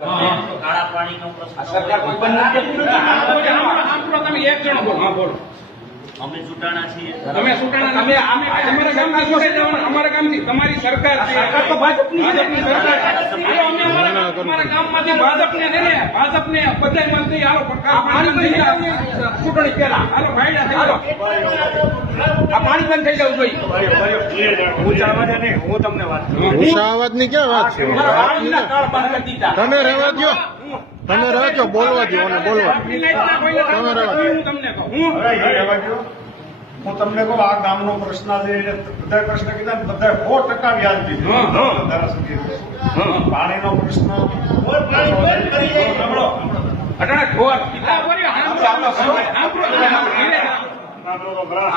કાળા પાણીનો પ્રશ્ન સરકાર કોઈ બંધ તમે એક જણો બોલો. હા બોલો. અમે ચૂંટાણા છીએ. તમે ચૂંટાણા અમે અમારા ગામથી ચૂંટાઈ જવાના. અમારા ગામથી તમારી સરકાર છે. સરકાર તો ભાજપની સરકાર. હાલો અમે અમારા ગામમાંથી ભાજપને છે ને ભાજપને બધાય મળતી હાલો પાણી બંધ થઈ જાય ચૂંટણી પહેલા હાલો ભાઈ હાલો આ પાણી બંધ થઈ જવું જોઈએ. ઊંચા અવાજે નહીં, હું તમને વાત કરું. ઊંચા અવાજની ક્યાં વાત છે? પાણીના નળ બંધ કરી દીધા. તમે રહેવા દો, તમે રહેવા દો, બોલવા દો અને બોલવા દો. તમને તમને કહું હવે અહીં રહેવા દ્યો. હું તમને કહું, આ ગામનો પ્રશ્ન છે, બધા પ્રશ્ન કીધા ને બધા 100% વ્યાજબી છે. ધારાસભ્ય છે. પાણીનો પ્રશ્ન અટાણે ઢોર કીધા.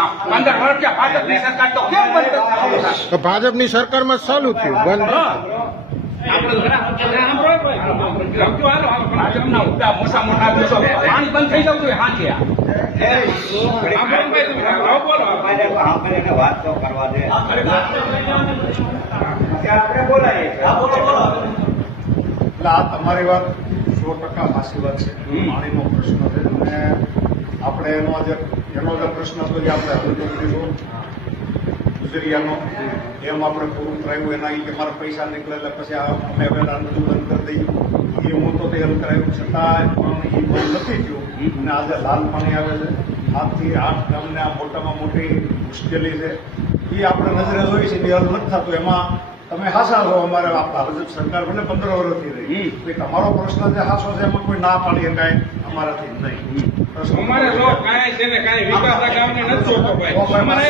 15 વર્ષ ભાજપની સરકાર તો કેમ બંધ કરી? તો ભાજપની સરકારમાં ચાલુ થયું બંધ. પાણી બંધ થઈ જવું જોઈએ. વાત તો કરવા દે. આપણે બોલાવીએ. એટલે આ તમારી વાત 100% સાચી વાત છે. પાણીનો પ્રશ્ન છે અને આપણે એનો જે પ્રશ્ન હતો જે આપણે હલ કરી દીધો ગુજરિયાનો, એમ આપણે પૂરું કરાવ્યું. એના કે મારા પૈસા નીકળે એટલે પછી અમે હવે રાંધવું બંધ કરી દઈએ. એ હું તો તે હલ કરાવ્યું છતાં પણ એ બંધ નથી થયું. અને આજે લાલ પાણી આવે છે. 7 થી 8 ગામને આ મોટામાં મોટી મુશ્કેલી છે. એ આપણે નજરે જોઈ છે એ હલ નથી થતું. એમાં તમે હાસા છો. અમારે ભાજપ સરકાર ભલે 15 વર્ષથી રહી. તમારો પ્રશ્ન જે હાસો છે એમાં કોઈ ના પાડી શકાય અમારાથી નહીં. અમારે જો કાંઈ છે ને કાંઈ વિકાસ આ ગામને નથી જોતો ભાઈ. અમારે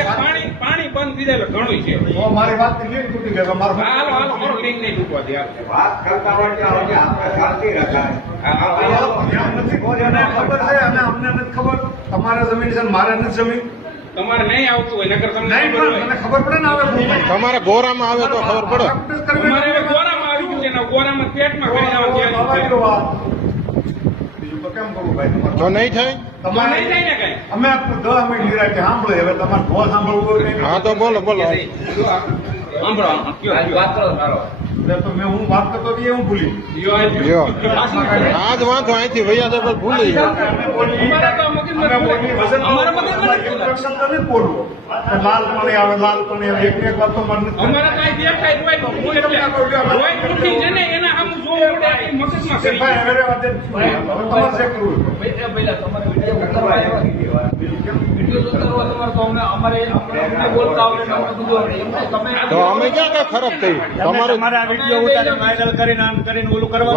પાણી બંધ થઈ જાય ઘણું છે. તો મારી વાત લીક તૂટી ગઈ. હાલો હાલો મારો લિંક નહીં તૂટવા દે. વાત કરતા હોય આપણે શાંતિ રખાય. એમ નથી. એને ખબર છે અને અમને નથી ખબર. તમારે જમીન છે ને મારે નથી જમીન. તમારે નહીં આવતું હોય નગર તમને નહીં ખબર પણ હોય. મને ખબર પડે ને હવે તમારે ગોરામાં આવે તો ખબર પડે. અમારે હવે ગોરામાં આવી ગયું છે ને ગોરામાં પેટમાં કરી જવા બીજું તો કેમ કરવું ભાઈ તમારે? તો નહીં થાય. તો નહીં થાય ને કઈ. અમે 10 મિનિટ નિરાંતે સાંભળીએ. હવે તમારે બહુ સાંભળવું હોય નહીં. હા તો બોલો બોલો. સાંભળો વાત કરો સારો. એટલે તો હું વાત કરતો હતી એ હું ભૂલી જો આજ વાંધો અહીંથી વૈયા જબર ભૂલી ગયો. લાલ પાણી આવે, લાલ પાણી આવે. એક વાત તો મને નથી. અમારે કાંઈ દેખાય જ હોય તો હું એટલે રોય તૂટી છે ને એના આમ જોવું પડે આપણી મગજમાં કરી. ભાઈ, હવે રહેવા દે. હવે તમારે જે કરવું હોય. તો અમે ક્યાં કઈ ખરાબ કર્યું? તમારે આ વિડીયો ઉતારી વાયરલ કરીને આમ કરીને ઓલું કરવા